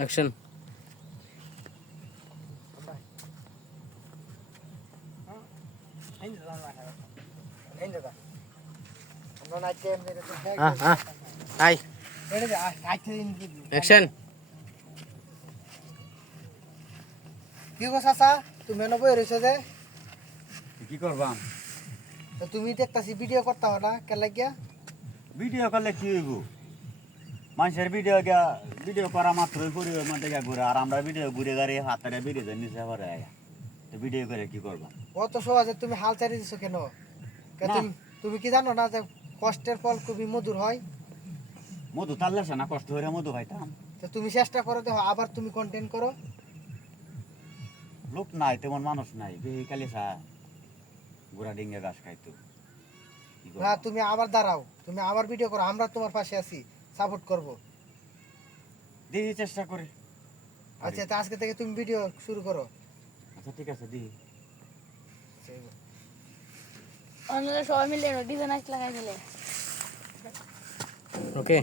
Action. High action. কি গো চাচা, তুমি এনে বই রয়েছো যে? কি করবাম? তো তুমি দেখতাছি ভিডিও করতে হবে না, কে লাগিয়া? ভিডিও করলে কি হইব? মানুষের ভিডিও করা মাত্রই পরিবার মধ্যে ঘুরে, আর আমরা ভিডিও ঘুরে গাড়ি হাতের ভিডিও নিচে পরে তো ভিডিও করে কি করবাম? অত সহজে তুমি হাল চারি দিছো কেন? না। তুমি কি জানো না যে কষ্টের ফল খুবই মধুর হয়? মধু তাল্লে না, কষ্ট হইরে মধু খাইতাম। তো তুমি চেষ্টা করো, দেখো আবার তুমি কন্টেন্ট করো। লোক নাই, তেমন মানুষ নাই, বেশি খালি চা ঘোড়া ডিঙ্গে ঘাস খাইতো। কি করবাম? না, তুমি আবার দাঁড়াও, তুমি আবার ভিডিও করো, আমরা তোমার পাশে আছি, সাপোর্ট করব। দেখি চেষ্টা করে। আচ্ছা, তো আজকে থেকে তুমি ভিডিও শুরু করো। আচ্ছা ঠিক আছে, দেখি। অন্যরা সবাই মিলে ডিজাইন লাগাই দিলে ওকে।